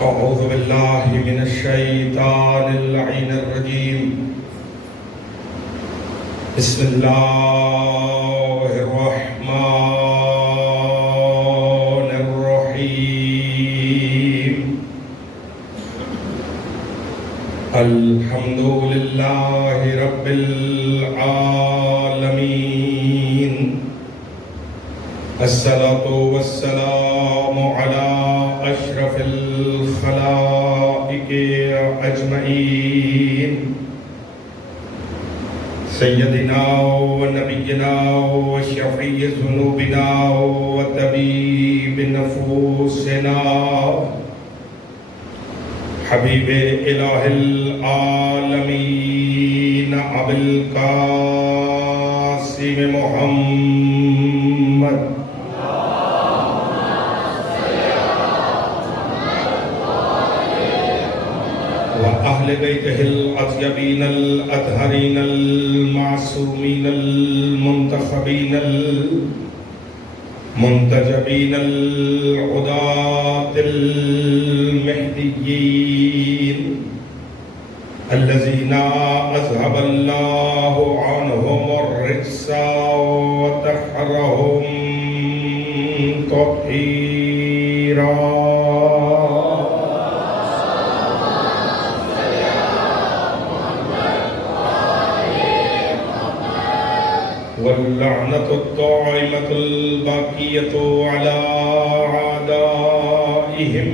أعوذ بالله من الشيطان اللعين الرجيم. بسم الله الرحمن الرحيم. الحمد لله رب العالمين. الصلاة والسلام على أشرف الخلائق أجمعين سيدنا ونبينا وشفيع ذنوبنا وطبيب نفوسنا حبيب إله العالمين أبي القاسم محمد وأهل بيته الأطيبين الأطهرين المعصومين المنتخبين المنتجبين العداة المهديين الذين أذهب الله عنهم الرجس وطهرهم تطهيرا. واللعنة الدائمة الباقية على أعدائهم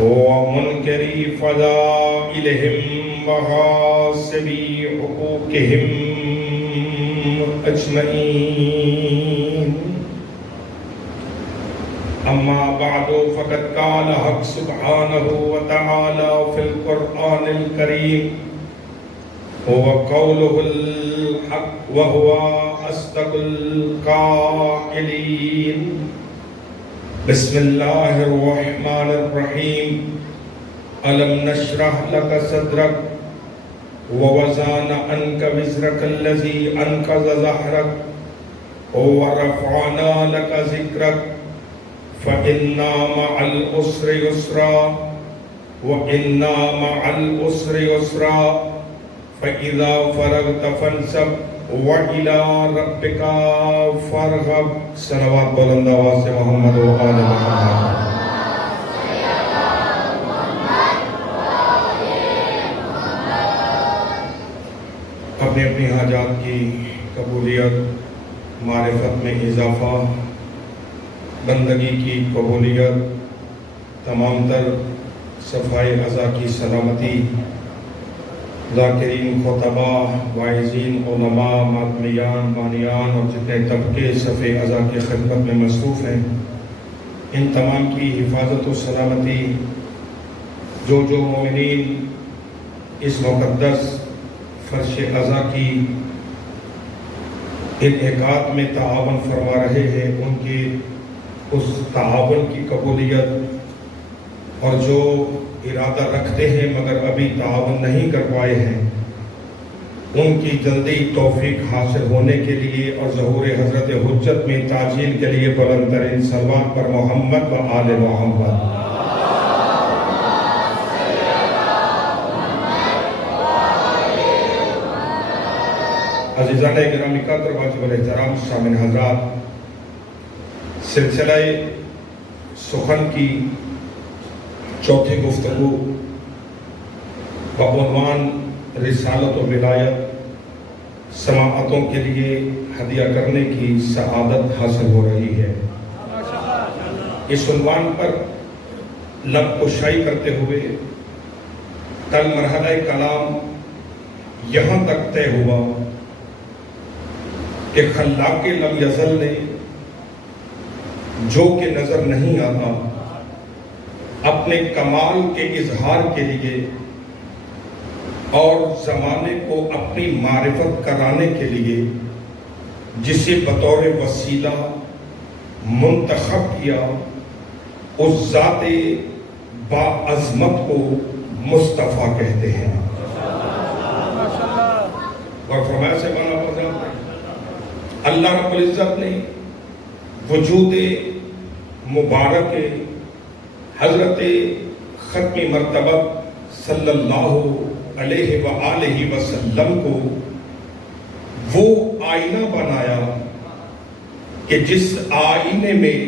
ومنكري فضائلهم وغاصبي حقوقهم أجمعين. أما بعد فقد قال حق سبحانه وتعالى في القرآن الكريم هو قوله الحق وهو أصدق القائلين. بسم الله الرحمن الرحيم. ألم نشرح لك صدرك ووضعنا عنك وزرك الذي أنقض ظهرك ورفعنا لك ذكرك فإن مع العسر يسرا وإن مع العسر يسرا فَإِذَا فَرَغْتَ فَانْصَبْ وَإِلَىٰ رَبِّكَ فَارْغَب. صلوات بلند آواز سے محمد و آل محمد. اپنی اپنی حاجات کی قبولیت، معرفت میں اضافہ، بندگی کی قبولیت، تمام تر صفائی اعضاء کی سلامتی، ذاکرین، خطبہ، واعظین، علماء، ماتمیان، بانیان اور جتنے طبقے صفحے اعضاء کی خدمت میں مصروف ہیں، ان تمام کی حفاظت و سلامتی جو مومنین اس مقدس فرش اعضاء کی انعقاد میں تعاون فرما رہے ہیں، ان کی اس تعاون کی قبولیت، اور جو ارادہ رکھتے ہیں مگر ابھی تعاون نہیں کر پائے ہیں، ان کی جلدی توفیق حاصل ہونے کے لیے اور ظہور حضرت حجت میں تعجیل کے لیے بلند ترین صلوات پر محمد و آل محمد. عزیزان گرامی قدر واجب الاحترام سامعین حضرات، سلسلہ سخن کی چوتھی گفتگو بعنوان رسالت و ولایت سماعتوں کے لیے ہدیہ کرنے کی سعادت حاصل ہو رہی ہے. اس عنوان پر لب کشائی کرتے ہوئے کل مرحلہ کلام یہاں تک طے ہوا کہ خلاق لم یزل نے جو کہ نظر نہیں آتا اپنے کمال کے اظہار کے لیے اور زمانے کو اپنی معرفت کرانے کے لیے جسے بطور وسیلہ منتخب کیا، اس ذات با عظمت کو مصطفیٰ کہتے ہیں. اور فرمایا سے بنا اللہ رب العزت نے وجود مبارک حضرت ختم مرتبہ صلی اللہ علیہ وآلہ وسلم کو وہ آئینہ بنایا کہ جس آئینے میں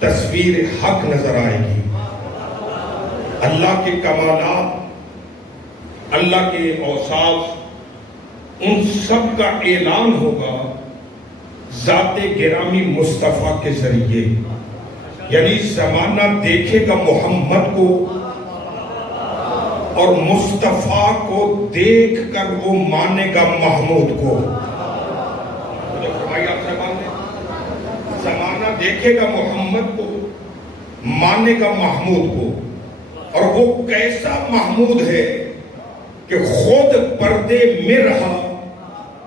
تصویر حق نظر آئے گی، اللہ کے کمالات، اللہ کے اوصاف، ان سب کا اعلان ہوگا ذات گرامی مصطفیٰ کے ذریعے. یعنی زمانہ دیکھے گا محمد کو اور مصطفیٰ کو دیکھ کر وہ مانے گا محمود کو. زمانہ دیکھے گا محمد کو، مانے گا محمود کو. اور وہ کیسا محمود ہے کہ خود پردے میں رہا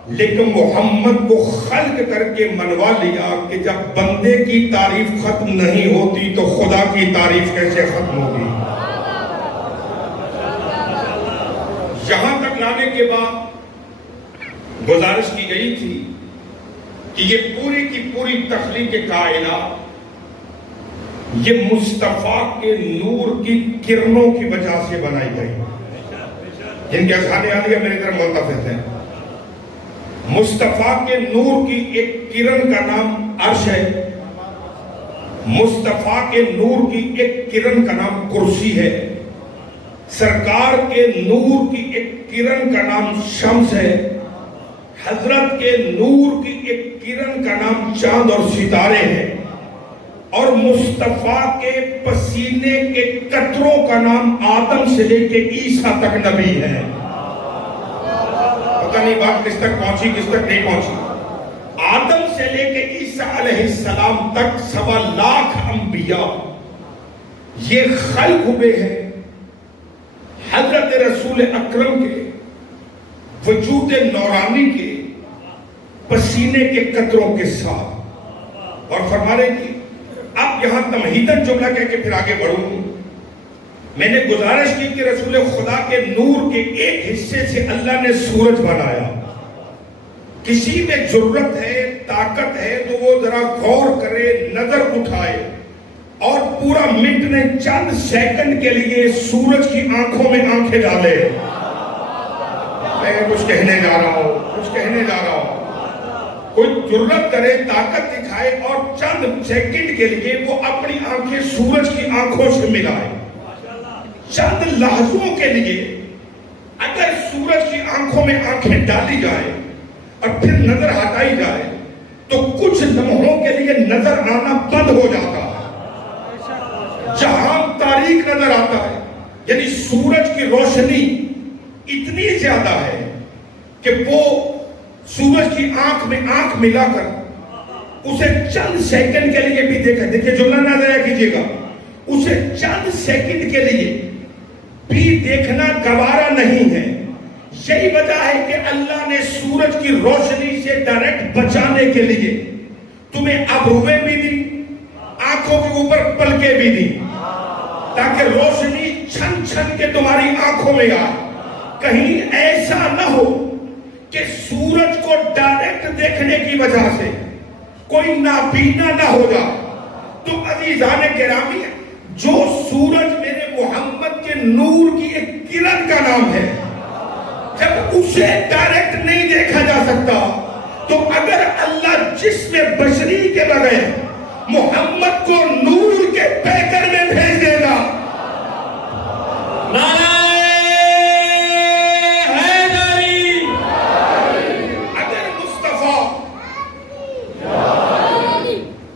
لیکن محمد کو خلق کر کے منوا لیا کہ جب بندے کی تعریف ختم نہیں ہوتی تو خدا کی تعریف کیسے ختم ہوگی. یہاں تک لانے کے بعد گزارش کی گئی تھی کہ یہ پوری کی پوری تخلیق کائنات یہ مصطفیٰ کے نور کی کرنوں کی وجہ سے بنائی گئی. جن کے اذہان عالیہ میری طرف ملتفت ہیں، مصطفیٰ کے نور کی ایک کرن کا نام عرش ہے، مصطفیٰ کے نور کی ایک کرن کا نام کرسی ہے، سرکار کے نور کی ایک کرن کا نام شمس ہے، حضرت کے نور کی ایک کرن کا نام چاند اور ستارے ہیں، اور مصطفیٰ کے پسینے کے قطروں کا نام آدم سے لے کے عیسیٰ تک نبی ہے. پتہ نہیں بات کس تک پہنچی کس تک نہیں پہنچی. آدم سے لے کے عیسیٰ علیہ السلام تک 1.25 لاکھ انبیاء یہ خلق ہوئے ہیں حضرت رسول اکرم کے وجود نورانی کے پسینے کے قطروں کے ساتھ. اور فرما رہے کہ اب یہاں تمہیدن جملہ کہہ کے پھر آگے بڑھوں. میں نے گزارش کی کہ رسول خدا کے نور کے ایک حصے سے اللہ نے سورج بنایا. کسی میں جرت ہے، طاقت ہے تو وہ ذرا غور کرے، نظر اٹھائے اور پورا منٹ میں چند سیکنڈ کے لیے سورج کی آنکھوں میں آنکھیں ڈالے. میں کچھ کہنے جا رہا ہوں. کوئی جرت کرے، طاقت دکھائے اور چند سیکنڈ کے لیے وہ اپنی آنکھیں سورج کی آنکھوں سے ملائے. چند لحظوں کے لیے اگر سورج کی آنکھوں میں آنکھیں ڈالی جائے اور پھر نظر ہٹائی جائے تو کچھ لمحوں کے لیے نظر آنا بند ہو جاتا ہے، جہاں تاریک نظر آتا ہے. یعنی سورج کی روشنی اتنی زیادہ ہے کہ وہ سورج کی آنکھ میں آنکھ ملا کر اسے چند سیکنڈ کے لیے بھی دیکھا. دیکھیں جملہ نہ ضائع کیجیے گا. اسے چند سیکنڈ کے لیے بھی دیکھنا گوارا نہیں ہے. یہی وجہ ہے کہ اللہ نے سورج کی روشنی سے ڈائریکٹ بچانے کے لیے تمہیں ابرویں بھی دی، آنکھوں کے اوپر پلکیں بھی دی، تاکہ روشنی چھن چھن کے تمہاری آنکھوں میں آئے. کہیں ایسا نہ ہو کہ سورج کو ڈائریکٹ دیکھنے کی وجہ سے کوئی نابینا نہ ہو جائے. تو عزیزان گرامی، جو سورج میرے محمد کے نور کی ایک کرن کا نام ہے، جب اسے ڈائریکٹ نہیں دیکھا جا سکتا تو اگر اللہ جسم بشری کے بغیر محمد کو نور کے پیکر میں بھیج دے گا.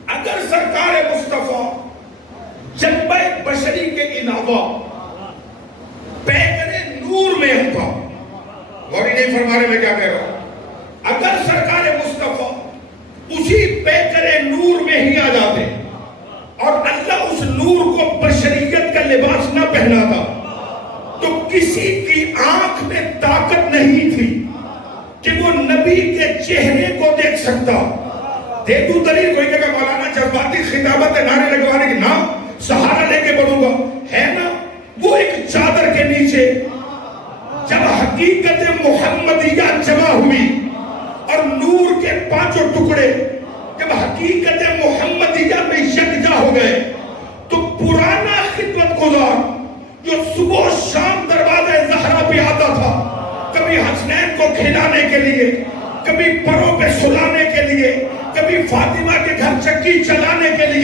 اگر سرکار مصطفیٰ جنبہ بشری کے علاوہ پیکر نور میں ہوتا، غوری نہیں فرما رہے میں کیا کہہ رہا ہوں، اگر سرکار مصطفیٰ اسی پیکر نور میں ہی آ جاتے اور اللہ اس نور کو بشریت کا لباس نہ پہناتا تو کسی کی آنکھ میں طاقت نہیں تھی کہ وہ نبی کے چہرے کو دیکھ سکتا. دے دوں دلیل، کوئی کہے مولانا جذباتی خطابت نعرے لگوانے کی نام سہارا لے کے بڑھوں گا، ہے نا وہ ایک چادر کے نیچے جب حقیقت محمدیہ جمع ہوئی اور نور کے پانچوں ٹکڑے جب حقیقت محمدیہ میں یکجا ہو گئے تو پرانا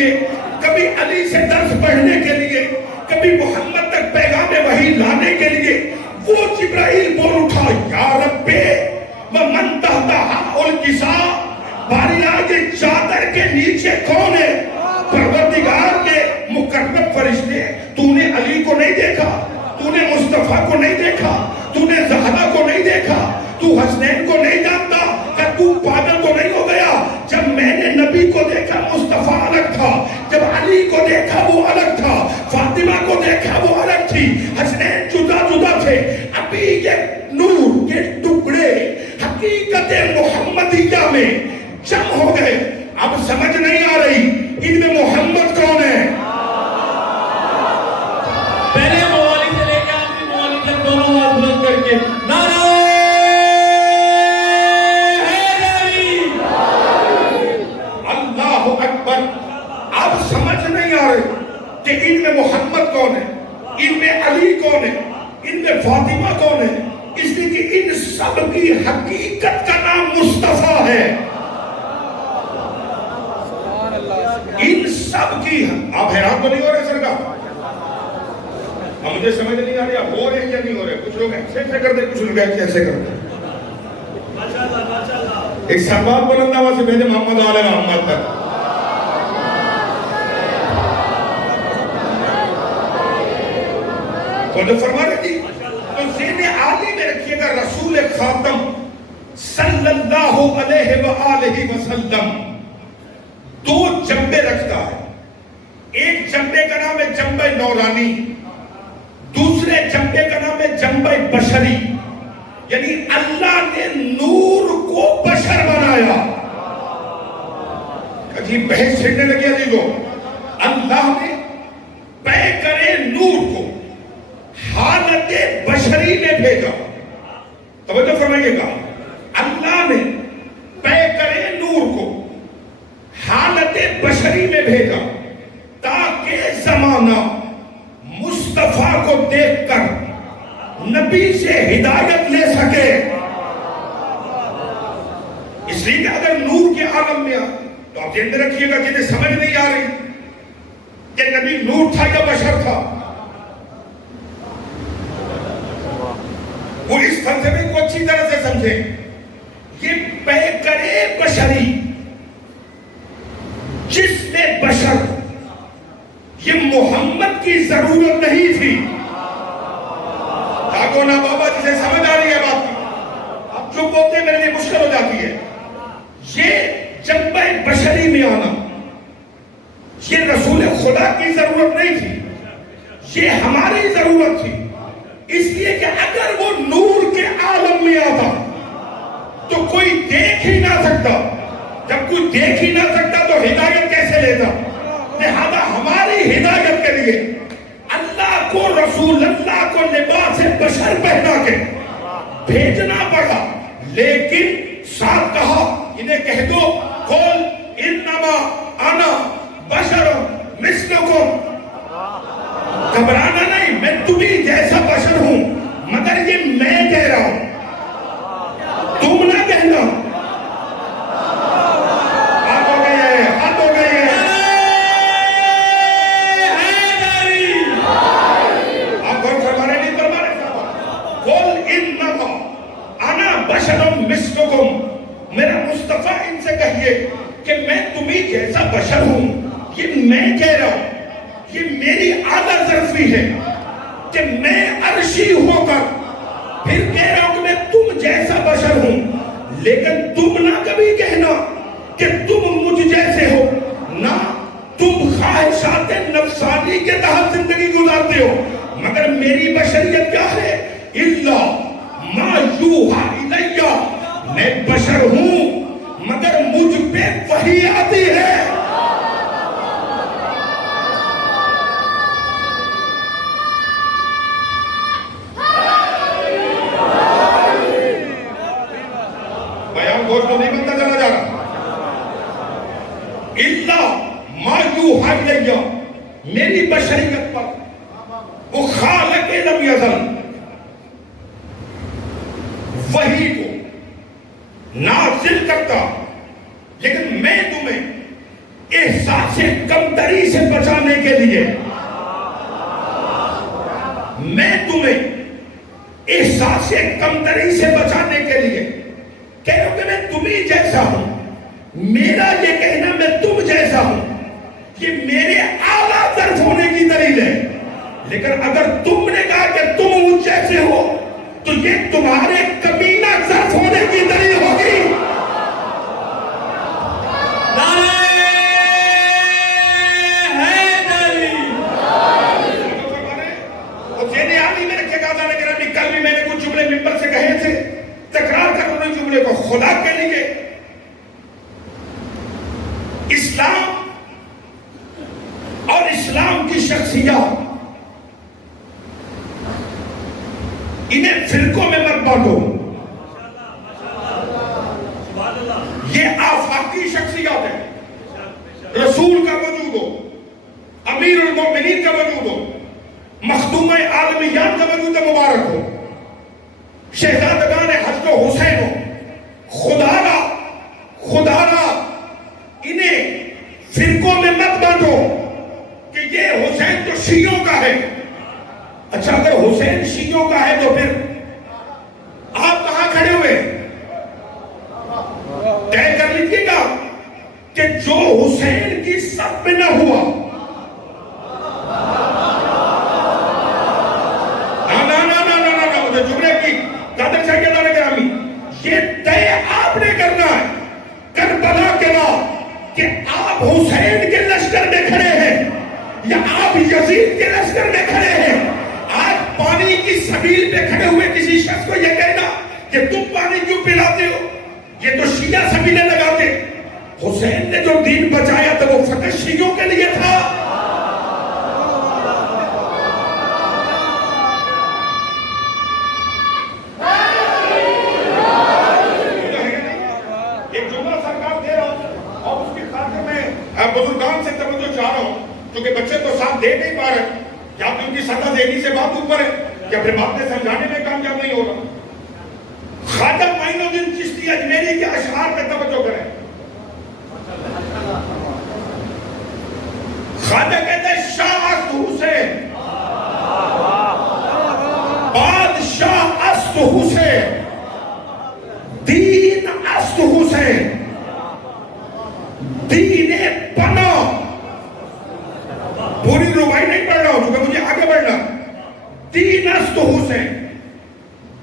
لیے، کبھی علی سے درس پڑھنے کے لیے، کبھی محمد تک پیغام وحی لانے کے لیے وہ جبرائیل بول اٹھا یا رب ومن تحت الکساء، باریا یہ چادر کے نیچے کون ہے؟ پروردگار کے مقرب فرشتے، تو نے علی کو نہیں دیکھا، تو نے مصطفیٰ کو نہیں دیکھا، تو نے زہرا کو نہیں دیکھا، تو حسنین کو نہیں جانتا، کہ تو پاگل تو نہیں ہو گیا؟ جب میں نے نبی کو دیکھا مصطفیٰ الگ تھا، جب علی کو دیکھا وہ الگ تھا، فاطمہ کو دیکھا وہ الگ تھی، حسنین جدا جدا تھے۔ ابھی یہ نور کے ٹکڑے حقیقت محمدیہ میں جمع ہو گئے، اب سمجھ نہیں آ رہی ان میں محمد کون ہے؟ پہلے موالی سے لے کے آخری موالی تک دونوں ہاتھ بلند کر کے نعرہ حیدری، اللہ اکبر۔ اب سمجھ نہیں آ رہی کہ ان میں محمد کون ہے، ان میں علی کون ہے، ان میں فاطمہ کون ہے، اس لیے کہ ان سب کی حقیقت کا نام مصطفیٰ ہے۔ ان سب کی، آپ حیران تو نہیں ہو رہے سرکار؟ اب مجھے سمجھ نہیں آ رہی آپ ہو رہے یا نہیں ہو رہے؟ کچھ لوگ ایسے کرتے، کچھ لوگ ایسے کرتے۔ ایک سلوات بلند آواز سے بھیجے محمد آل محمد تک۔ تو جو فرما رہی تھی تو ذہن عالی میں رکھیے گا، رسول خاتم صلی اللہ علیہ وآلہ وسلم دو جنبے رکھتا ہے۔ ایک جنبے کا نام ہے جنبہ نورانی، دوسرے جنبے کا نام ہے جنبہ بشری، یعنی اللہ نے نور کو بشر بنایا۔ عجیب بحث چھڑنے لگی عزیزو، اللہ نے پے کرے نور کو حالت بشری میں بھیجا۔ توجہ فرمائیے گا، اللہ نے پے کرے نور کو حالت بشری میں بھیجا تاکہ زمانہ مصطفیٰ کو دیکھ کر نبی سے ہدایت لے سکے۔ اس لیے کہ اگر نور کے عالم میں تو آپ ذہن میں رکھیے گا جنہیں سمجھ نہیں آ رہی کہ نبی نور تھا یا بشر تھا، وہ اس فلسفے کو اچھی طرح سے سمجھیں۔ یہ پے کرے بشری، جس نے بشر، یہ محمد کی ضرورت نہیں تھی۔ نا بابا جسے سمجھ آ رہی ہے بات کی، اب جو بولتے میرے لیے مشکل ہو جاتی ہے۔ یہ جنبہ بشری میں آنا، یہ رسول خدا کی ضرورت نہیں تھی، یہ ہماری ضرورت تھی۔ اس لیے کہ اگر وہ نور کے عالم میں آتا تو کوئی دیکھ ہی نہ سکتا، جب کوئی دیکھ ہی نہ سکتا تو ہدایت کیسے لیتا؟ لہذا ہماری ہدایت کے لیے اللہ کو، رسول اللہ کو لباس بشر پہنا کے بھیجنا پڑا، لیکن ساتھ کہا انہیں کہہ دو قل انما انا بشر مثلکم، گھبرانا نہیں، میں تمہیں جیسا بشر ہوں، مگر یہ میں کہہ رہا ہوں، تم نہ کہنا۔ میرا مصطفیٰ ان سے کہیے کہ میں تمہیں جیسا بشر ہوں، یہ میں کہہ رہا ہوں، یہ میری اعلیٰ ظرفی ہے کہ میں عرشی ہو کر پھر کہہ رہا ہوں کہ میں تم جیسا بشر ہوں، لیکن تم نہ کبھی کہنا کہ تم مجھ جیسے ہو، نہ تم خواہشات نفسانی کے تحت زندگی گزارتے ہو، مگر میری بشریت کیا ہے؟ اللہ ما یوحا الیہ، میں بشر ہوں مگر مجھ پہ وحی آتی ہے۔ بیان گوش تو نہیں بنتا چلا جا رہا۔ اللہ ما یوحا الیہ، میری بشریت پر وہ خالق لم یزل وحی کو نازل کرتا، لیکن میں تمہیں احساس کمتری سے بچانے کے لیے میں تمہیں احساس کمتری سے بچانے کے لیے کہہ رہا ہوں کہ میں تمہیں جیسا ہوں. میرا یہ کہنا میں تم جیسا ہوں یہ میرے اعلیٰ طرف ہونے کی دلیل ہے. لیکن اگر تم نے کہا کہ تم مجھ جیسے ہو تو یہ تمہارے کمینہ ظرف ہونے کی دلیل ہوگی. کل بھی میں نے کچھ جملے ممبر سے کہے تھے, تکرار کر انہوں نے جملے کو خدا کے لیے اسلام اور اسلام کی شخصیات انہیں فرقوں میں مت بانٹو. یہ آفاقی شخصیات ہیں. رسول کا وجود ہو, امیر المومنین کا وجود ہو, مخدوم عالمیان کا وجود مبارک ہو, شہزادگان حسن و حسین ہو, خدا را انہیں فرقوں میں مت بانٹو کہ یہ حسین تو شیعوں کا ہے. اچھا اگر حسین شیعوں کا ہے تو پھر آپ کہاں کھڑے ہوئے؟ طے کر لیجیے گا کہ جو حسین کی صف میں نہ ہوا جملے کی قدر چاہیے لانے گرامی, یہ طے آپ نے کرنا ہے کربلا کے بعد کہ آپ حسین کے لشکر میں کھڑے ہیں یا آپ یزید کے لشکر میں کھڑے ہیں. آج پانی کی سبیل پہ کھڑے ہوئے کسی شخص کو یہ کہنا کہ تم پانی کیوں پلاتے ہو, یہ تو شیعہ سبیلیں لگاتے. حسین نے جو دین بچایا تھا وہ فقط شیعوں کے لیے تھا. بزرگان سے توجہ چاہ رہا ہوں کیونکہ بچے تو ساتھ دے نہیں پا رہے, یا تو ان کی سطح دینی سے بات اوپر ہے یا پھر بات میں سمجھانے میں کامیاب نہیں ہو رہا. خواجہ معین الدین چشتی اجمیری کے اشعار پہ توجہ کریں. خواجہ کہتے ہیں شاہ است حسین, بادشاہ است حسین, دین است حسین, دین پنا. پوری ربائی نہیں پڑھ رہا ہوں کیونکہ مجھے آگے بڑھنا. دین است حسین,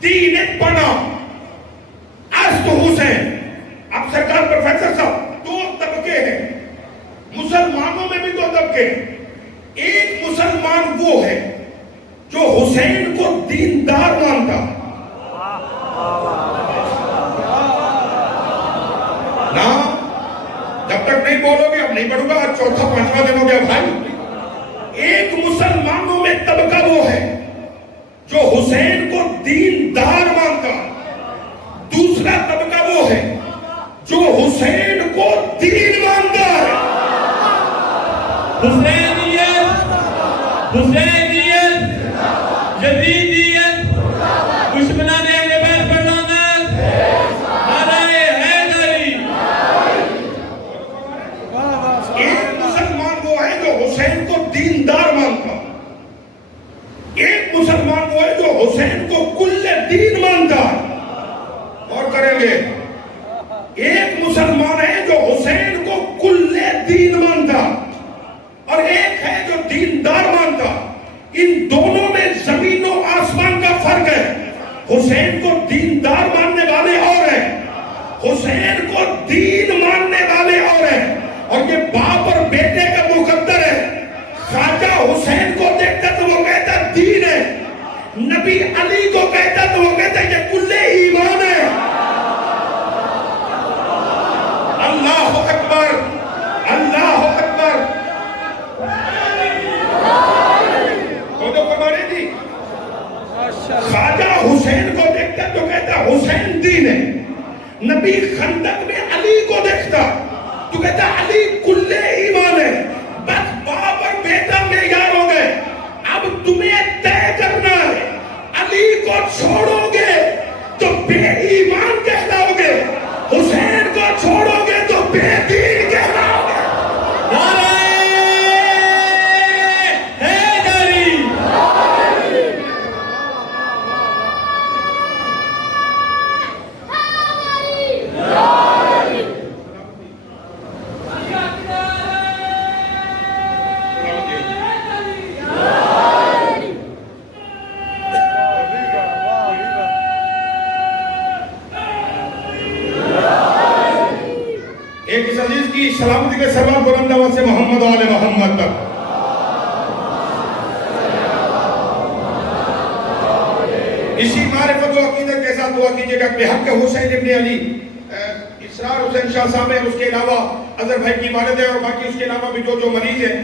دین پنا است حسین. اب سرکار پروفیسر صاحب دو طبقے ہیں مسلمانوں میں بھی, دو طبقے. ایک مسلمان وہ ہے جو حسین کو دیندار مانتا, نا جب تک نہیں بولو گے اب نہیں پڑھوں گا, آج چوتھا پانچواں دن ہو گیا بھائی. ایک مسلمانوں میں طبقہ وہ ہے جو حسین کو دیندار مانتا, دوسرا طبقہ وہ ہے جو حسین کو دین مانتا ہے. حسینیت, یزیدیت, دشمنان اہل بیت پر لعنت, نعرہ حیدری. ایک مسلمان وہ ہے جو حسین کو دیندار مانتا, ایک مسلمان وہ ہے جو حسین کو کل دین مانتا. اور کریں گے, ایک مسلمان ہے جو حسین کو کل دین مانتا اور ایک ہے جو دیندار مانتا. ان دونوں میں زمین و آسمان کا فرق ہے. حسین کو دیندار ماننے والے اور ہیں, حسین کو دین ماننے والے اور ہیں. اور یہ باپ اور بیٹے کا مقدر ہے. خواجہ حسین کو دیکھتا تو وہ کہتا دین ہے, نبی علی کو کہتا تو وہ کہتا یہ کل ایمان ہے. اللہ اکبر, اللہ اکبر. خواجہ حسین کو دیکھتا تو کہتا حسین دین ہے, نبی خندق میں علی کو دیکھتا تو کہتا علی کل ایمان ہے. بس باپ اور بیٹا معیار ہو گئے. اب تمہیں طے کرنا ہے, علی کو چھوڑو گے تو بے ایمان کہلاؤ گے, حسین کو چھوڑو گے تو بے دین کہلاؤ گے. کیجیے گا کہ حق حسین ابن علی اسرار حسین شاہ صاحب ہیں، اس کے علاوہ اظہر بھائی کی والد ہے، اور باقی اس کے علاوہ بھی جو مریض ہیں،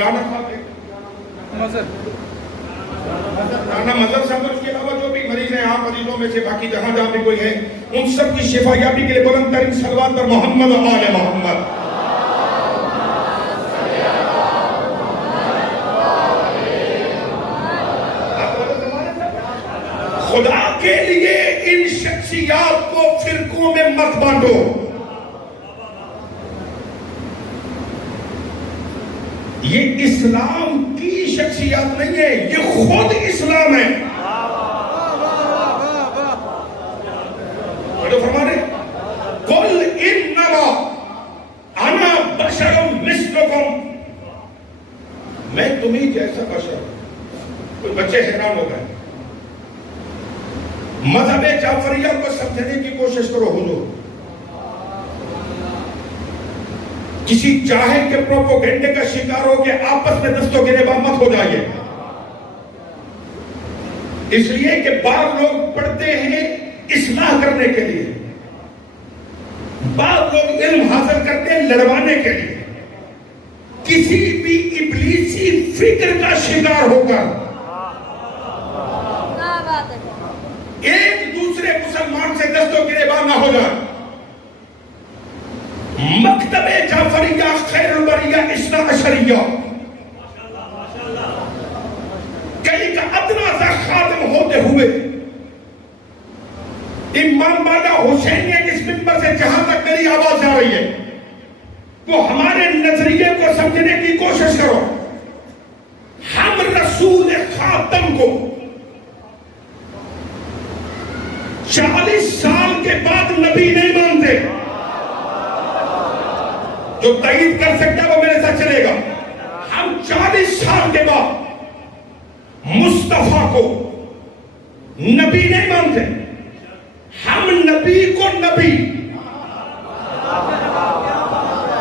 رانا صاحب رانا مظہر صاحب، اس کے علاوہ جو بھی مریض ہیں آپ مریضوں میں سے، باقی جہاں جہاں بھی کوئی ہے، ان سب کی شفا یابی کے لیے بلند ترین صلوات پر محمد و آل محمد۔ خدا کے لیے ان شخصیات کو فرقوں میں مت بانٹو۔ یہ اسلام کی شخصیات نہیں ہے، یہ خود اسلام ہے۔ جو فرما رہے قل انما انا بشر مثلکم، میں تمہیں جیسا بشر ہوں۔ کوئی بچے حیران ہو گئے، مذہب جعفریہ کو سمجھنے کی کوشش کرو حضور، کسی چاہے کے پروپوگنڈے کا شکار ہو کے آپس میں دست و گریباں مت ہو جائیے۔ اس لیے کہ بعض لوگ پڑھتے ہیں اصلاح کرنے کے لیے، بعض لوگ علم حاصل کرتے ہیں لڑوانے کے لیے۔ کسی بھی ابلیسی فکر کا شکار ہو کر ایک دوسرے مسلمان سے دست و گریباں نہ ہو جائے۔ مکتب جعفریہ خیر البریہ اثنا عشریہ کئی کا ادنا سا خادم ہوتے ہوئے امام بالا حسینیہ اس منبر سے جہاں تک میری آواز جا رہی ہے، وہ ہمارے نظریے کو سمجھنے کی کوشش کرو۔ ہم رسول خاتم کو 40 سال کے بعد نبی نہیں مانتے۔ جو تائید کر سکتا ہے وہ میرے ساتھ چلے گا۔ ہم 40 سال کے بعد مصطفیٰ کو نبی نہیں مانتے، ہم نبی کو نبی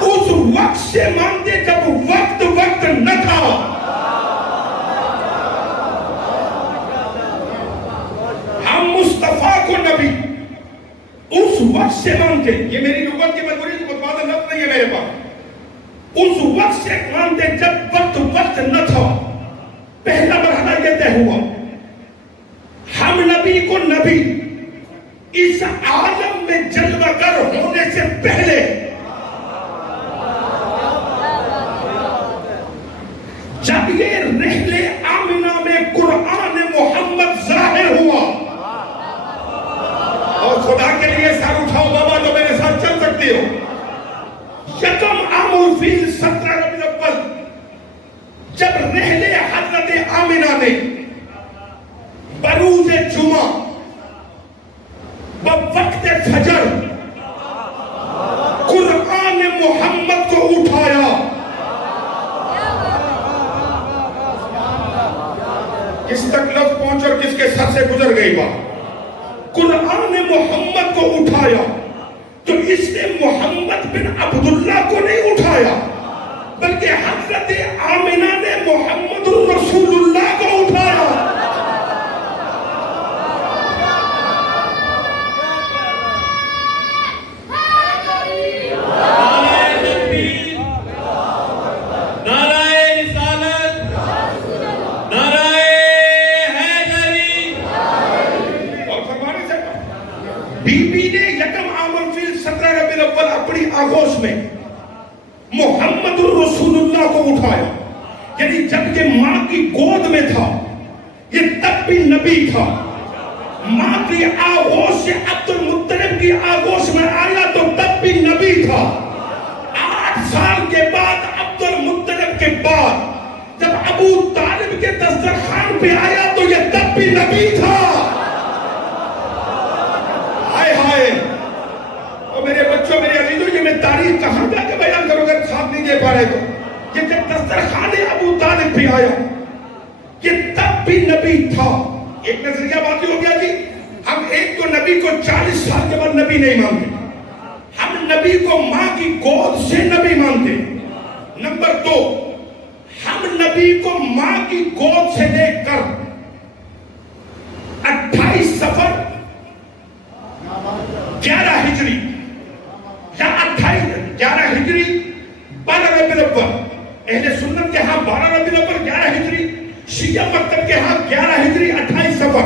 اس وقت سے مانتے جب وقت نہ تھا۔ ہم مصطفیٰ کو نبی اس وقت سے مانتے، یہ میری لغت کی مجبوری کو متبادل لفظ نہیں ہے میرے پاس، اس وقت سے مانتے جب وقت نہ تھا۔ پہلا مرحلہ یہ طے ہوا، ہم نبی کو نبی اس عالم میں جلوہ گر ہونے سے پہلے جب یہ رحل آمنہ میں قرآن محمد ظاہر ہوا، اور خدا کے لیے سر اٹھاؤ بابا جو میرے ساتھ چل سکتے ہو، یکم عام الفیل 17 ربیع الاول جب رحل حضرت آمنہ نے بروز جمعہ بوقت فجر قرآن محمد کو اٹھایا، کس تک لفظ پہنچ اور کس کے سر سے گزر گئی بات؟ قرآن محمد کو اٹھایا تو اس نے محمد بن عبداللہ کو نہیں اٹھایا، بلکہ حضرت آمنہ نے محمد الرسول اللہ کو اٹھایا۔ آغوش میں محمد الرسول اللہ کو اٹھایا، یعنی جب یہ ماں کی گود میں تھا یہ تب بھی نبی تھا۔ ماں کی آغوش سے عبد المطلب کی آغوش میں آیا تو تب بھی نبی تھا۔ 8 سال کے بعد عبد المطلب کے بعد جب ابو طالب کے دسترخوان پہ آیا تو یہ تب بھی نبی تھا۔ ہائے ہائے، اور میرے بچوں میرے عزیزوں، یہ میں تاریخ کہاں جا کے بیان کروں اگر ساتھ نہیں دے پا رہے تو؟ یہ جب دسترخوان ابو طالب بھی آیا یہ تب بھی نبی تھا۔ ایک نظریہ باقی ہو گیا جی، ہم ایک تو نبی کو 40 سال کے بعد نبی نہیں مانتے، ہم نبی کو ماں کی گود سے نبی مانتے۔ نمبر 2، ہم نبی کو ماں کی گود سے لے کر 28 صفر اہل سنت کے ہاں 12 ربیع الاول 11 ہجری، شیعہ مکتب کے ہاں 11 ہجری 28 صفر،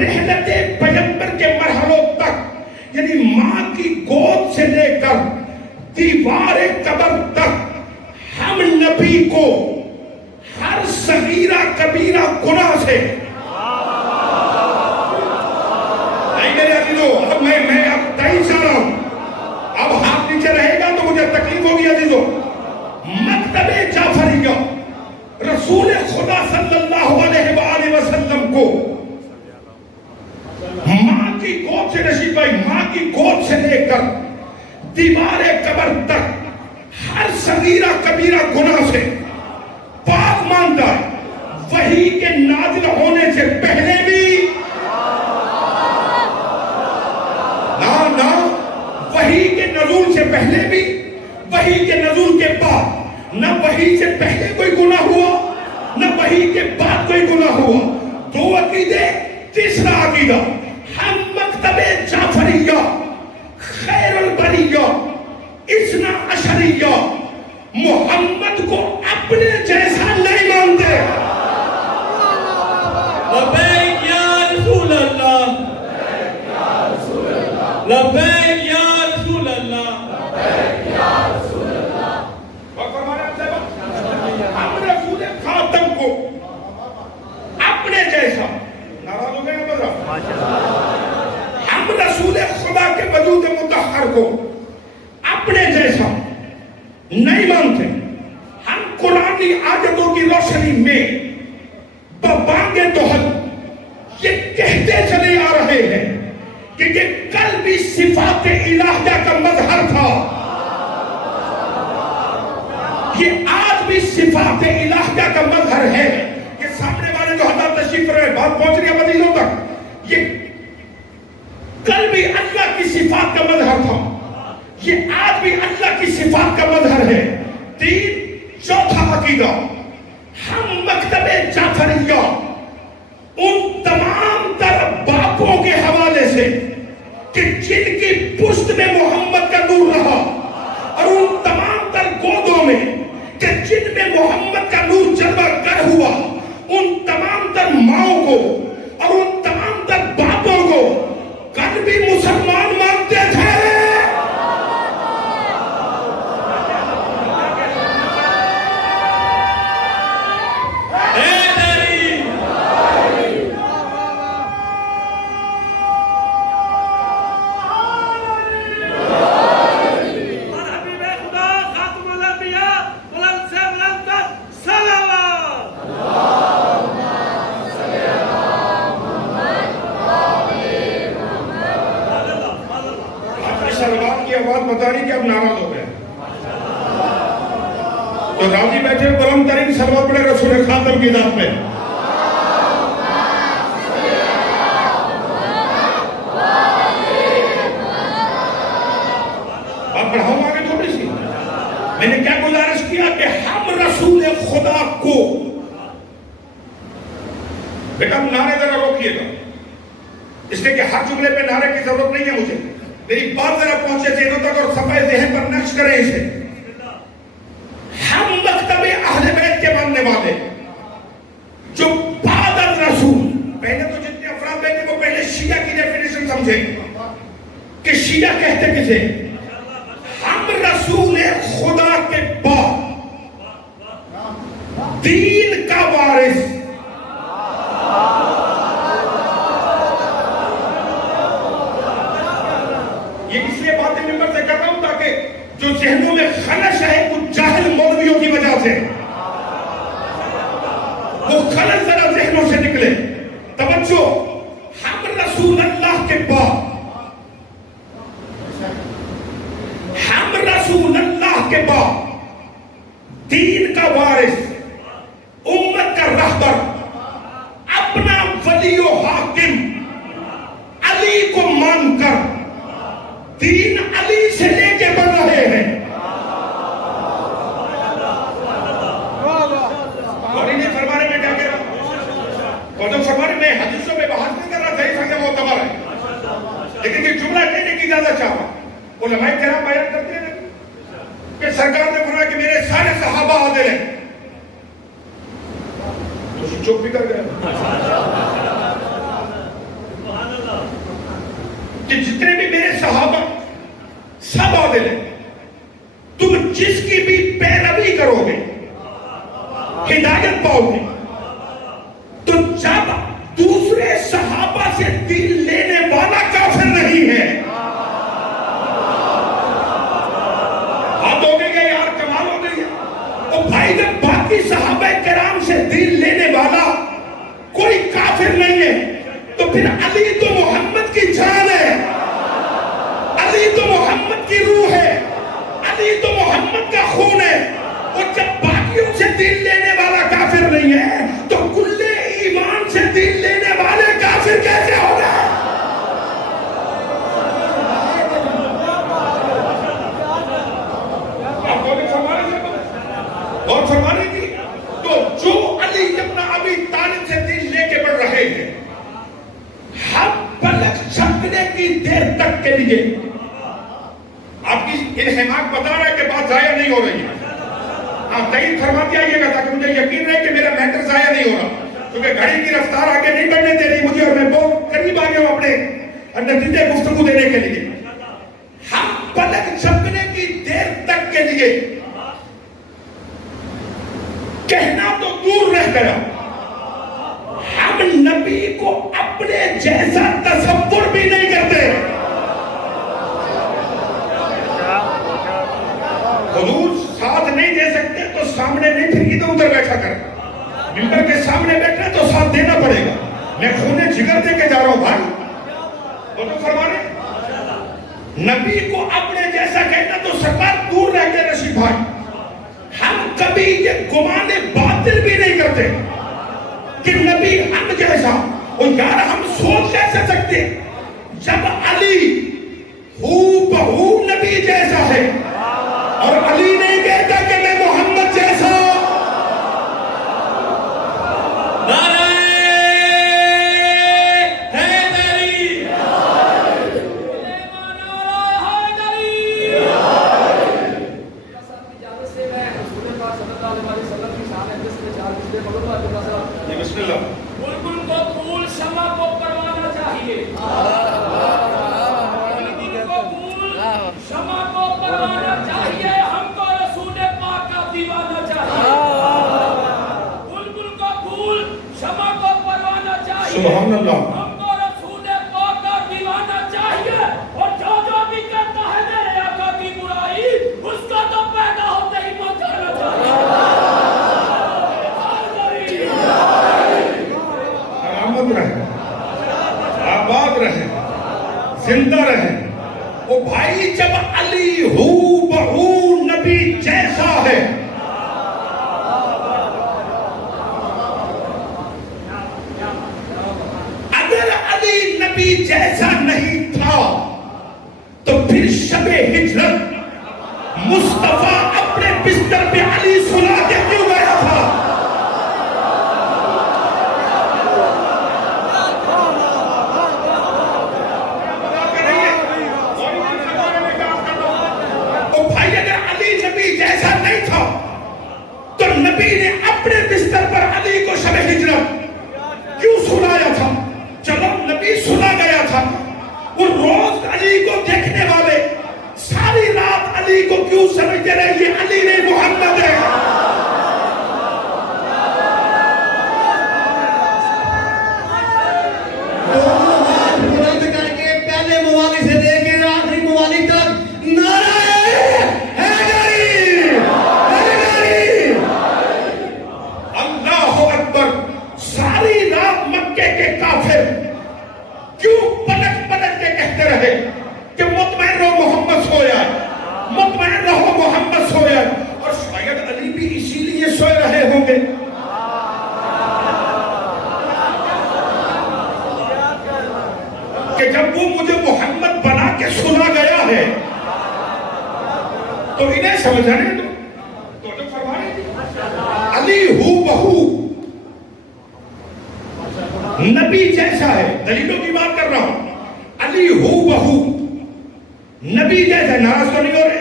رحلت پیغمبر کے مرحلوں تک، یعنی ماں کی گود سے لے کر دیوار قبر تک، ہم نبی کو ہر صغیرہ کبیرہ گناہ سے، نہیں میرے عزیزو، اب میں اب تائید چاہ رہا ہوں، اب ہاتھ نیچے رہے گا تو مجھے تکلیف ہوگی عزیزو، مکتب جعفریہ رسول خدا صلی اللہ علیہ وآلہ وسلم کو ماں کی گود سے نصیب بھائی، ماں کی گود سے لے کر دیوار قبر تک ہر صغیرہ کبیرہ گناہ سے پاک مانتا ہے۔ وحی کے نازل ہونے سے پہلے بھی نہ وحی کے نزول سے پہلے بھی، وحی کے نزول کے بعد، نہ وحی سے پہلے کوئی گناہ ہوا نہ وحی کے بعد کوئی گناہ ہوا۔ دو عقیدے، تیسرا عقیدہ، ہم مکتب جعفریہ خیر البریہ اثنا عشریہ محمد کو اپنے جیسا نہیں مانتے۔ لبیک یا رسول اللہ، لبیک یا رسول اللہ، ہم رسول خاتم کو اپنے جیسا، ناراض ہو گئے ہیں بذرا، ہم رسول خدا کے وجود مطہر کو اپنے جیسا نہیں مانتے۔ ہم قرآنی آیتوں کی روشنی میں ببانگ توحد یہ کہتے چلے آ رہے ہیں کہ یہ کل بھی صفات الہیہ کا مظہر تھا، یہ آج بھی صفات الہیہ کا مظہر ہے۔ یہ سامنے والے جو حضرات تشریف رہے، بات پہنچ رہی ہے مدینوں تک، یہ کل بھی اللہ کی صفات کا مظہر تھا، یہ آج بھی اللہ کی صفات کا مظہر ہے۔ تین، چوتھا عقیدہ، ہم مکتب جعفریہ ان تمام تر باپوں کے حوالے سے کہ جن کی پشت میں محمد کا نور رہا، اور ان تمام تر گودوں میں کہ جن میں محمد کا نور جلوہ گر ہوا، ان تمام تر ماؤں کو اور ان تمام تر باپوں کو کل بھی مسلمان مانتے تھے۔ بتا رہی کہ اب ناراض ہو گئے تو راضی بیٹھے بلند ترین سلوات پڑھے رسول خاتم کی ذات میں۔ اب بڑھاؤں آگے تھوڑی سی، میں نے کیا گزارش کیا کہ ہم رسول خدا کو، بیٹا نعرے ذرا روکیے گا، اس لیے کہ ہر جملے پہ نعرے کی ضرورت نہیں ہے مجھے، میری بات ذرا پہنچے ذہنوں تک اور صفحہ ذہن پر نقش کریں اسے۔ ہم مکتب اہل بیت کے ماننے والے جو بعد الرسول، پہلے تو جتنے افراد بیٹھے وہ پہلے شیعہ کی ڈیفینیشن سمجھیں کہ شیعہ کہتے کسے، ہم رسول خدا کے بعد دین کا وارث، یہ اس لیے باتیں ممبر سے کر رہا ہوں تاکہ جو ذہنوں میں خلش ہے کچھ جاہل مولویوں کی وجہ سے وہ خلش ذرا ذہنوں سے نکلے۔ توجہ، ہم رسول اللہ کے بعد، ہم رسول اللہ کے بعد دین کا وارث، امت کا رہبر، اپنا ولی و حاکم علی کو مان کر دین علی سے لے کے بڑھ رہے ہیں۔ اور انہیں فرمانے میں کیا کہہ رہا، اور جو فرمانے میں حدیثوں میں بحث نہیں کر رہا تھا، اس وقت معتبر ہے، لیکن یہ جملہ کہنے کی اجازت چاہا۔ علماء کرام بیان کرتے ہیں کہ سرکار نے فرمایا کہ میرے سارے صحابہ عادل چپ بھی کر گئے کہ جتنے بھی میرے صحابہ سب عادل ہیں، تم جس کی بھی پیروی کرو گے ہدایت پاؤ گے، تو جب دوسرے صحابہ سے دین لینے والا کافر نہیں ہے، ہاتھ ہو گئے یار، کمال ہو گئی ہے، اور بھائی جب باقی صحابہ کرام سے دین لینے والا کوئی کافر نہیں ہے، تو پھر علی تو محمد کی جان ہے، علی تو محمد کی روح ہے، علی تو محمد کا خون ہے، اور جب باقیوں سے دین لینے والا کافر نہیں ہے تو کل ایمان سے دین لینے والے کافر کیسے ہو گئے؟ آپ کو اور فرما رہی تھی تو جو علی ابن ابی طالب سے دین لے کے بڑھ رہے ہیں، ہم پلک جھپکنے کی دیر تک کے لیے، آپ کی انہماک بتا رہا ہے کہ بات ضائع نہیں ہو رہی ہے، آپ تائید فرماتے آئیے گا تاکہ مجھے یقین رہے کہ میرا میٹر ضائع نہیں ہو رہا، کیونکہ گھڑی کی رفتار آگے نہیں بڑھنے دے رہی مجھے، اور میں بہت قریب آ گیا ہوں اپنے نتیجے گفتگو دینے کے لیے۔ ہم پلک جھپکنے کی دیر تک کے لیے کہنا تو دور رہ گیا، ہم نبی کو اپنے جیسا تصور بھی نہیں کرتے۔ حضور ساتھ نہیں دے سکتے تو سامنے نہیں، پھر ادھر ادھر بیٹھا کر، ممبر کے سامنے بیٹھنا تو ساتھ دینا پڑے گا، میں خونے جگر دے کے جا رہا ہوں بھائی، وہ تو فرما رہے نبی کو اپنے جیسا کہنا تو سرکار دور رہ گئے رشید بھائی، ہم کبھی یہ گمان باطل بھی نہیں کرتے کہ نبی ہم جیسا، اور یار ہم سوچ کیسے سکتے جب علی ہو بہو نبی جیسا ہے اور علی نہیں کہتا کہ میں محمد جیسا۔ نعرہ حیدری، بسم اللہ۔ بلبل کو پھول، شمع کو پروانہ چاہیے، بلبل کو پھول، شمع کو پروانہ چاہیے، ہم کو رسول پاک کا دیوانہ چاہیے۔ بلبل کو پھول، شمع کو پروانہ چاہیے، سبحان اللہ، ہم کو رسول پاک کا دیوانہ چاہیے، اور جو بھی کرتا ہے میرے آقا کی برائی اس کا تو پیدا ہوتے ہی پہنچانا چاہیے۔ سلامت رہیں، آباد رہیں، زندہ رہیں۔ وہ بھائی جب علی ہو بہو نبی جیسا ہے، اگر علی نبی جیسا نہیں تھا تو پھر شب ہجرت مصطفیٰ اپنے بستر پہ علی سلا کے کیوں گیا تھا؟ جیسا نہیں تھا تو نبی نے اپنے بستر پر علی کو شب ہجرت کیوں سلایا تھا؟ چلو نبی سلا گیا تھا، وہ روز علی کو دیکھنے والے ساری رات علی کو کیوں سمجھتے رہے یہ علی نہیں محمد ہے؟ دونوں ہاتھ بلند کر کے پہلے موالی سے لے کے آخری موالی تک نعرہ کیوں پلٹ پلٹ کے کہتے رہے کہ مطمئن رہو محمد سویا، مطمئن رہو محمد سویا، اور شاید علی بھی اسی لیے سوئے رہے ہوں گے۔ کہ جب وہ مجھے محمد بنا کے سنا گیا ہے تو انہیں سمجھانے تو فرما رہے تھے علی ہو بہو نبی جیسا ہے، دلیلوں کی بات کر رہا ہوں، علی ہو بہو نبی جیسا، ناراض تو نہیں ہو رہے؟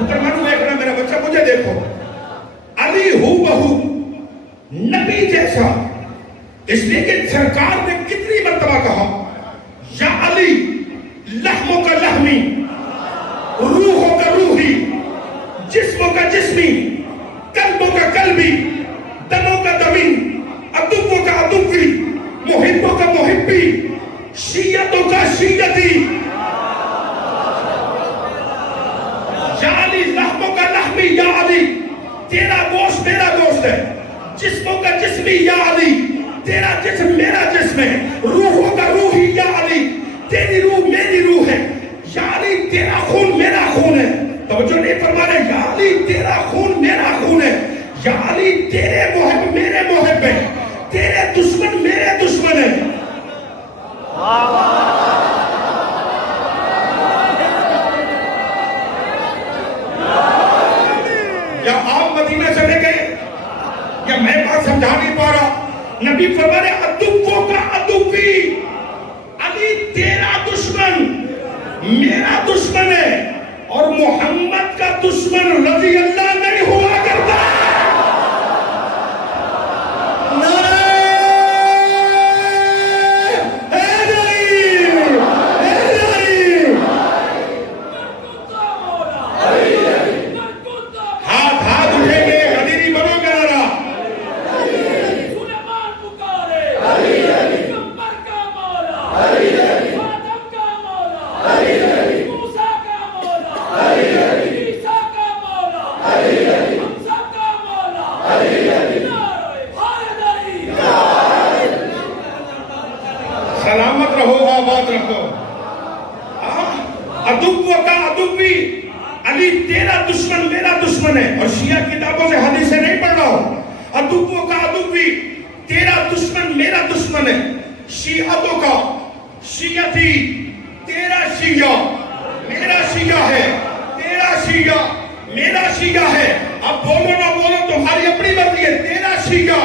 مانو دیکھ رہا میرا بچہ، مجھے دیکھو، علی ہو بہو نبی جیسا اس لیے کہ سرکار نے کتنی مرتبہ کہا یا علی لحموں کا لحمی روحوں کا روحی جسموں کا جسمی قلبوں کا قلبی دموں کا دمی ادبوں کا ادبی محبوں کا محبی شیعتوں کا شیعتی یا علی لحموں کا لحمی یا علی تیرا گوشت میرا گوشت ہے جسموں کا جسمی یا علی تیرا جسم میرا جسم ہے روحوں کا روحی یا علی تیری روح میری روح ہے یا علی تیرا خون میرا خون ہے توجہ نہیں فرما رہے یا علی تیرا خون میرا خون ہے یا علی تیرے محب میرے محب ہے تیرے دشمن میرے دشمن ہے یا آپ مدینہ چلے گئے یا میں بات سمجھا نہیں پا رہا نبی فرما رہے ادبوں کا ادبی علی تیرا دشمن میرا دشمن ہے اور محمد کا دشمن رضی اللہ نہیں ہوا کرتا سلامت رہو آباد رکھو ادب کا ادبی علی تیرا دشمن میرا دشمن ہے اور شیعہ کتابوں سے حدیثیں نہیں پڑھ رہا ہوں ادبوں کا ادبی تیرا دشمن میرا دشمن ہے شیعتوں کا شیعتی تیرا شیعہ میرا شیعہ ہے تیرا شیعہ میرا شیعہ ہے اب بولو نہ بولو تمہاری اپنی مرضی ہے تیرا شیعہ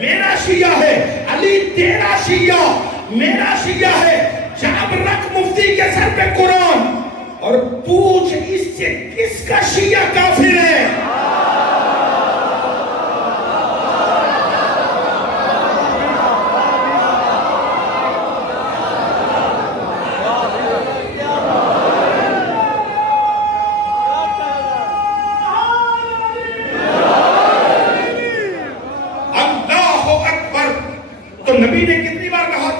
میرا شیعہ ہے علی تیرا شیعہ میرا شیعہ ہے جب رکھ مفتی کے سر پہ قرآن اور پوچھ اس سے کس کا شیعہ کافر ہے اللہ اکبر تو نبی نے کتنی بار کہا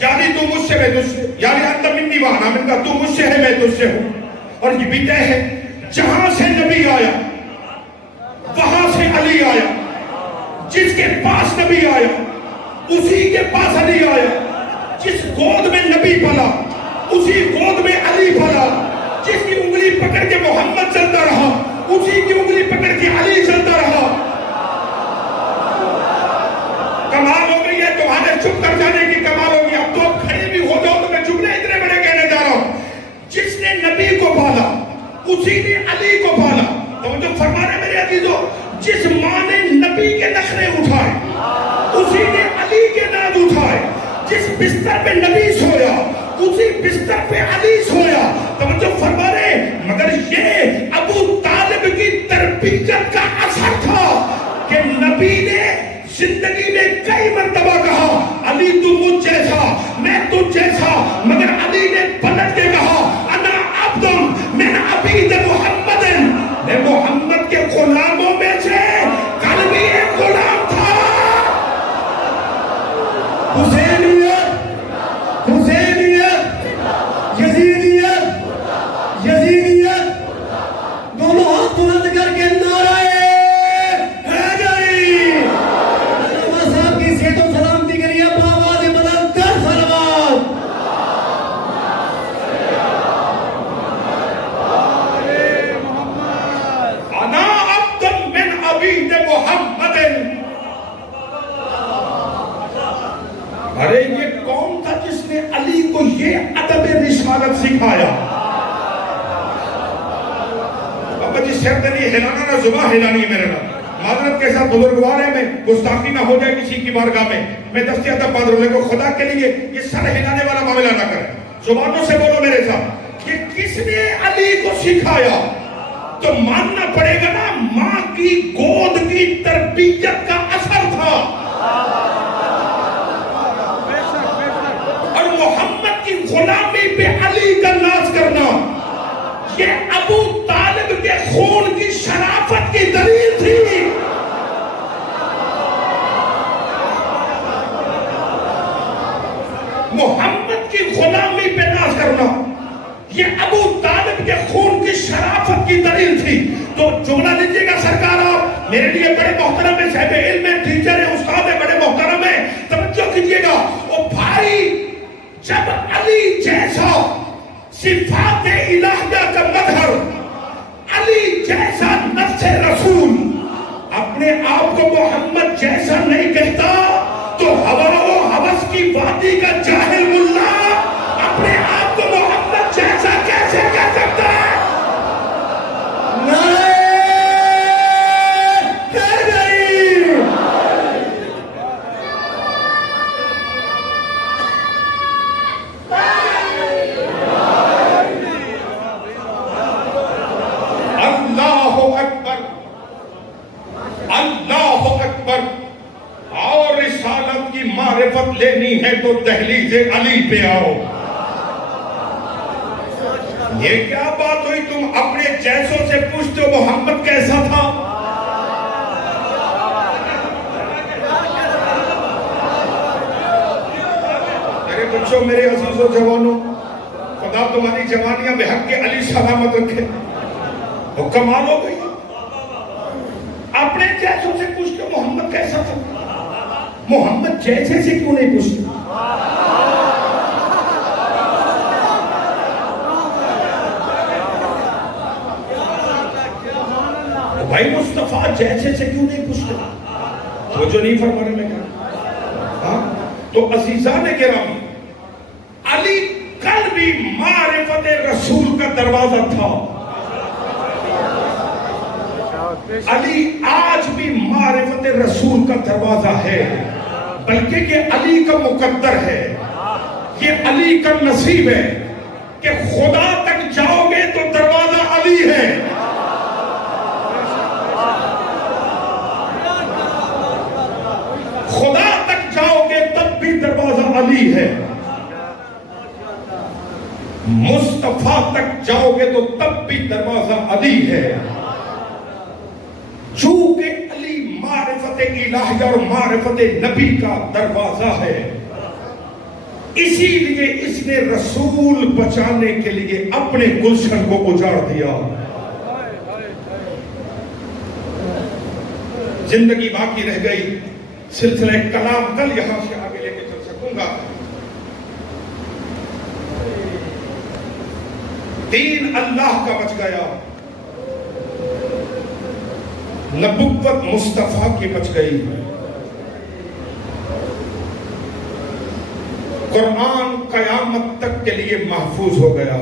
یعنی تو مجھ سے میں تجھ سے یعنی انت منی وانا من کا تو مجھ سے ہے میں تجھ سے ہوں اور یہ بھی طے ہے جہاں سے نبی آیا وہاں سے علی آیا جس کے پاس نبی آیا اسی کے پاس علی آیا جس گود میں نبی پلا اسی گود میں علی پلا جس کی انگلی پکڑ کے محمد چلتا رہا اسی کی انگلی پکڑ کے علی چلتا رہا کمال ہو گئی ہے تمہارے چپ کر جانے کی کمال ہو گئی اب تو اب کھڑے بھی ہو جاؤ تو میں جملے اتنے بڑے کہنے جا رہا ہوں جس نے نبی کو پالا اسی نے علی کو پالا تو جو فرما رہے میرے عزیزو جس ماں نے نبی کے نخرے اٹھائے اسی نے علی کے ناز اٹھائے جس بستر پہ نبی سویا اسی بستر پہ علی سویا توجہ فرما رہے مگر یہ ابو طالب کی تربیت کا اثر تھا کہ نبی نے زندگی میں کئی مرتبہ کہا علی تو مجھ جیسا میں تجھ جیسا مگر علی نے پلٹ کے کہا انا عبدم من عبید محمد میں محمد کے غلاموں میں سے کل بھی ایک غلام تھا حسینیت حسینیت یزیدیت یزیدیت دونوں ہاتھ بلند کر کے نعرہ ارے یہ کون تھا جس نے علی کو یہ ادب رسالت سکھایا بابا جی سر نہیں ہلانا نہ زباں ہلانی ہے میرے نام معذرت کے ساتھ بزرگوار ہے میں گستاخی نہ ہو جائے کسی کی بارگاہ میں دستی ادب پادر لے کو خدا کے لیے یہ سر ہلانے والا معاملہ نہ کرے زبانوں سے بولو میرے ساتھ کہ کس نے علی کو سکھایا تو ماننا پڑے گا نا ماں کی گود کی تربیت کا اثر تھا غلامی پہ علی کا ناز کرنا یہ ابو طالب کے خون کی شرافت کی دلیل تھی. محمد کی غلامی پہ ناز کرنا یہ ابو طالب کے خون کی شرافت کی دلیل تھی. تو جملہ لیجئے گا سرکار, آپ میرے لیے بڑے محترم ہیں, صاحب علم ہیں, ٹیچر ہیں, استاد ہیں, بڑے محترم ہیں, توجہ کیجئے گا. او بھائی, جب علی جیسا صفات الہیہ کا مظہر, علی جیسا نفس رسول اپنے آپ کو محمد جیسا نہیں کہتا, تو ہوا و ہوس کی وادی کا جاہل ملا اپنے آپ کو محمد جیسا کیسے کہہ سکتا ہے؟ اللہ اکبر, اللہ اکبر. اور رسالت کی معرفت لینی ہے تو دہلیز علی پہ آؤ. یہ کیا بات ہوئی, تم اپنے جیسوں سے پوچھتے ہو محمد کیسا تھا؟ میرے بچوں, میرے عزیزوں, جوانوں, خدا تمہاری جوانیاں بحق کے علی سلامت رکھے. وہ کمال ہو گئی, اپنے جیسوں سے پوچھتے ہو محمد کیسا تھا. محمد جیسے سے کیوں نہیں پوچھتے؟ بھائی مصطفیٰ جیسے سے کیوں نہیں پوچھتے؟ وہ جو نہیں فرمانے میں کہا. تو عزیزان کرام, علی کل بھی معرفت رسول کا دروازہ تھا, علی آج بھی معرفت رسول کا دروازہ ہے, بلکہ یہ علی کا مقدر ہے, یہ علی کا نصیب ہے کہ خدا تک جاؤ گے تو دروازہ علی ہے. خدا تک جاؤ گے تب بھی دروازہ علی ہے, مصطفیٰ تک جاؤ گے تو تب بھی دروازہ علی ہے. چونکہ علی معرفت الہیہ اور معرفت نبی کا دروازہ ہے, اسی لیے اس نے رسول بچانے کے لیے اپنے گلشن کو اجاڑ دیا. زندگی باقی رہ گئی, سلسلہ کلام کل یہاں سے آگے لے کے چل سکوں گا. دین اللہ کا بچ گیا, نبوت مصطفیٰ کی بچ گئی, قرآن قیامت تک کے لیے محفوظ ہو گیا.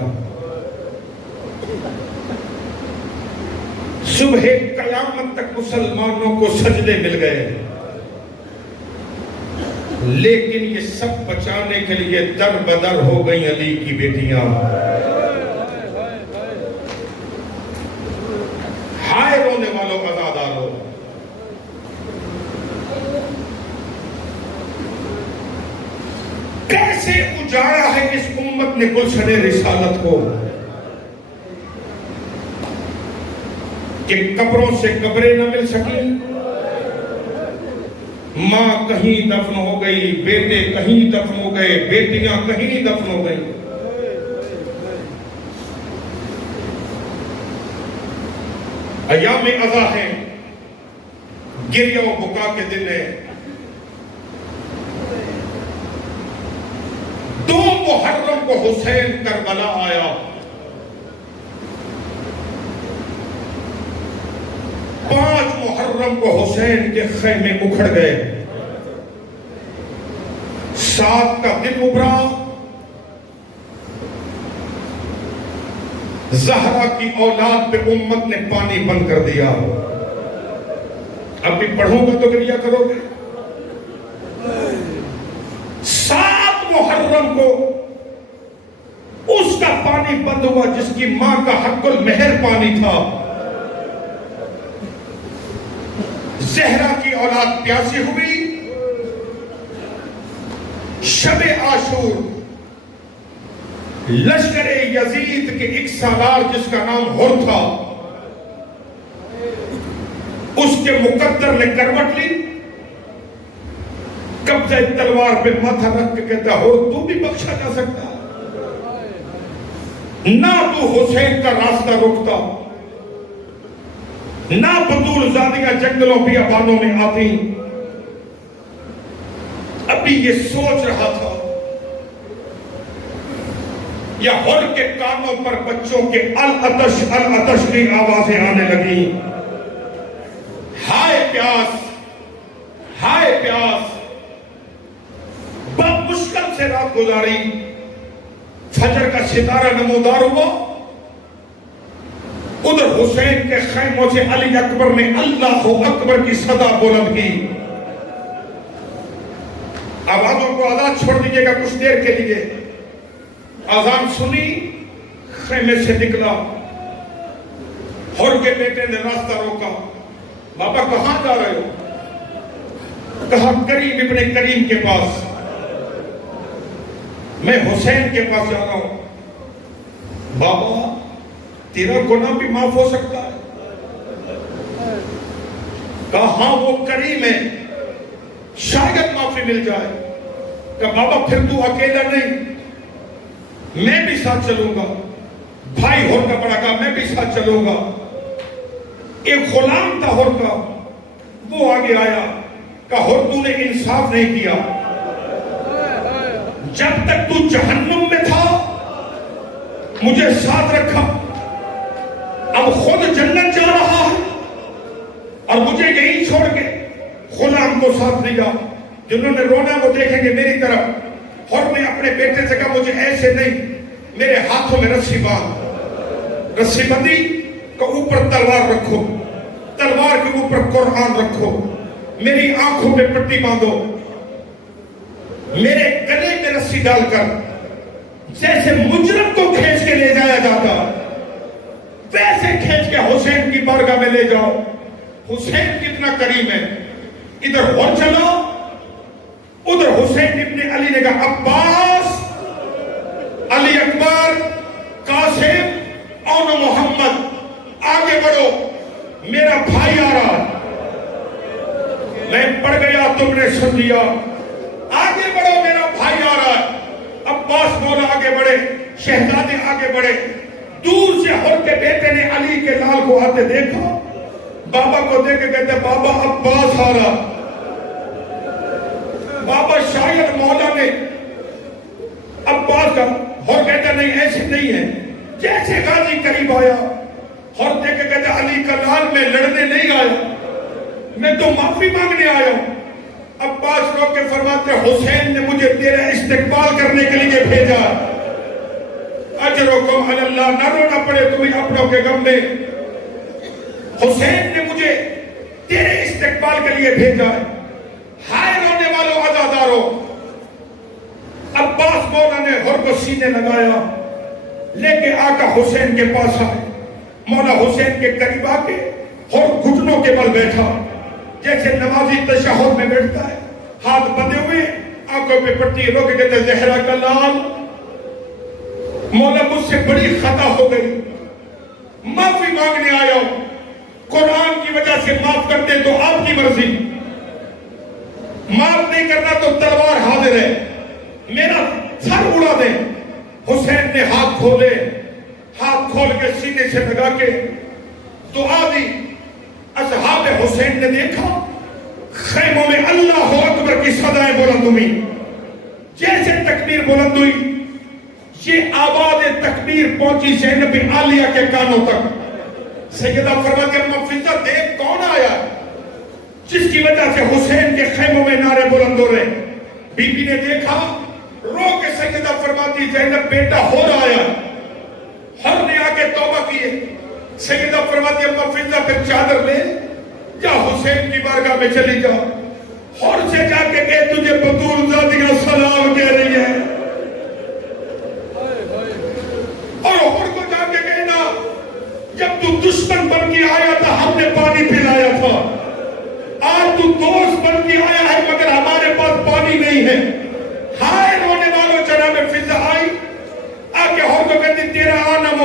صبح قیامت تک مسلمانوں کو سجدے مل گئے, لیکن یہ سب بچانے کے لیے در بدر ہو گئی علی کی بیٹیاں. ہائے رونے والوں, عزاداروں, کیسے اجاڑا ہے اس امت نے گلشن رسالت کو کہ قبروں سے قبریں نہ مل سکیں, ماں کہیں دفن ہو گئی, بیٹے کہیں دفن ہو گئے, بیٹیاں کہیں دفن ہو گئی. ایام عزا ہیں, گریہ و بکا کے دن ہیں. 2 محرم کو حسین کربلا آیا, 5 محرم کو حسین کے خیمے اکھڑ گئے, 7 کا دن ابھرا, زہرا کی اولاد پہ امت نے پانی بند کر دیا. اب بھی پڑھوں گا تو گریہ کرو گے. 7 محرم کو اس کا پانی بند ہوا جس کی ماں کا حق المہر پانی تھا. زہرا کی اولاد پیاسی ہوئی. شب عاشور لشکر یزید کے ایک سالار جس کا نام ہر تھا، اس کے مقدر نے کروٹ لی، قبضہ تلوار پہ ماتھا رکھ کے کہتا ہر تو بھی بخشا جا سکتا، نہ تو حسین کا راستہ رکتا، نہ بطول زادیاں جنگلوں بیابانوں میں آتی۔ ابھی یہ سوچ رہا تھا، یا ہر کے کانوں پر بچوں کے العطش العطش کی آوازیں آنے لگی، ہائے پیاس، ہائے پیاس۔ بہت مشکل سے رات گزاری، فجر کا ستارہ نمودار ہوا، ادھر حسین کے خیموں سے علی اکبر نے اللہ اکبر کی صدا بلند کی۔ آوازوں کو آزاد چھوڑ دیجئے گا کچھ دیر کے لیے۔ آذان سنی، خیمے سے نکلا، ہر کے بیٹے نے راستہ روکا، بابا کہاں جا رہے ہو؟ کہا کریم ابن کریم کے پاس، میں حسین کے پاس جا رہا ہوں۔ بابا تیرا گناہ بھی معاف ہو سکتا ہے؟ کہا ہاں وہ کریم ہے، شاید معافی مل جائے۔ کہا بابا پھر تو اکیلا نہیں، میں بھی ساتھ چلوں گا۔ بھائی ہر کا بڑا کہا میں بھی ساتھ چلوں گا۔ ایک غلام تھا ہر کا، وہ آگے آیا، کہا ہر تو نے انصاف نہیں کیا، جب تک تو جہنم میں تھا مجھے ساتھ رکھا، اب خود جنت جا رہا ہے اور مجھے یہیں چھوڑ کے غلام کو ساتھ لیا۔ جنہوں نے رونا وہ دیکھیں گے میری طرف۔ اور نے اپنے بیٹے سے کہا مجھے ایسے نہیں، میرے ہاتھوں میں رسی باندھ، رسی بندی کا اوپر تلوار رکھو، تلوار کے اوپر قرآن رکھو، میری آنکھوں میں پٹی باندھو، میرے گلے میں رسی ڈال کر جیسے مجرم کو کھینچ کے لے جایا جاتا ویسے کھینچ کے حسین کی بارگاہ میں لے جاؤ۔ حسین کتنا کریم ہے، ادھر اور چلا، ادھر حسین ابن علی نے کہا عباس، علی اکبر، قاسم اور محمد آگے بڑھو، میرا بھائی آ رہا۔ میں پڑھ گیا، تم نے سن لیا، آگے بڑھو میرا بھائی آ رہا ہے۔ عباس مولا آگے بڑھے، شہزادے آگے بڑھے۔ دور سے ہر کے بیٹے نے علی کے لال کو آتے دیکھا، بابا کو دیکھ کے کہتے بابا عباس آ رہا۔ بابا شاید مولا نے عباس کا، اور کہتا نہیں ایسے نہیں ہے، جیسے غازی قریب آیا اور دیکھ کے کہتا علی کا لال میں لڑنے نہیں آیا، میں تو معافی مانگنے آیا ہوں۔ عباس رو کے فرماتے حسین نے مجھے تیرا استقبال کرنے کے لیے بھیجا، اجرکم علی اللہ، نہ رونا پڑے تمہیں اپنوں کے غم میں، حسین نے مجھے تیرے استقبال کے لیے بھیجا ہے۔ ہائے رونے والوں عزاداروں، عباس مولا نے ہر کو سینے لگایا، لے کے آقا حسین کے پاس آئے، مولا حسین کے قریب آ کے ہر گھٹنوں کے بل بیٹھا، جیسے نمازی تشہد میں بیٹھتا ہے، ہاتھ بندھے ہوئے، آنکھوں پہ پٹی رو کے کہتے زہرا کا لال، مولا مجھ سے بڑی خطا ہو گئی، معافی مانگنے آیا ہوں، قرآن کی وجہ سے معاف کر دیں تو آپ کی مرضی، معاف نہیں کرنا تو تلوار حاضر ہے، میرا سر اڑا دیں۔ حسین نے ہاتھ کھولے، ہاتھ کھول کے سینے سے لگا کے دعا دی۔ اصحاب حسین نے دیکھا خیموں میں اللہ اکبر کی صدائیں بلند ہوئی، جیسے تکبیر بلند ہوئی یہ آواز تکبیر پہنچی زینب بن عالیہ کے کانوں تک۔ سیدہ فرماتی اما فضہ دیکھ کون آیا جس کی وجہ سے حسین کے خیموں میں نعرے بلند ہو رہے۔ بی بی نے دیکھا، رو کے سیدہ فرماتی زینب بیٹا ہو رہا آیا، ہر نے آ کے توبہ کیے۔ سیدہ فرماتی اما فضہ پھر چادر لے جا حسین کی بارگاہ میں چلی جا، ہر سے جا کے کہ تجھے بطول زادیاں سلام کہہ رہی ہے، اور ہر کو جا کے کہنا جب تو دشمن بن کے آیا تھا ہم نے پانی پلایا تھا، آج تو دوست بن کے آیا ہے مگر ہمارے پاس پانی نہیں ہے۔ ہائے رونے والوں، جناب فضہ آئی، آ کے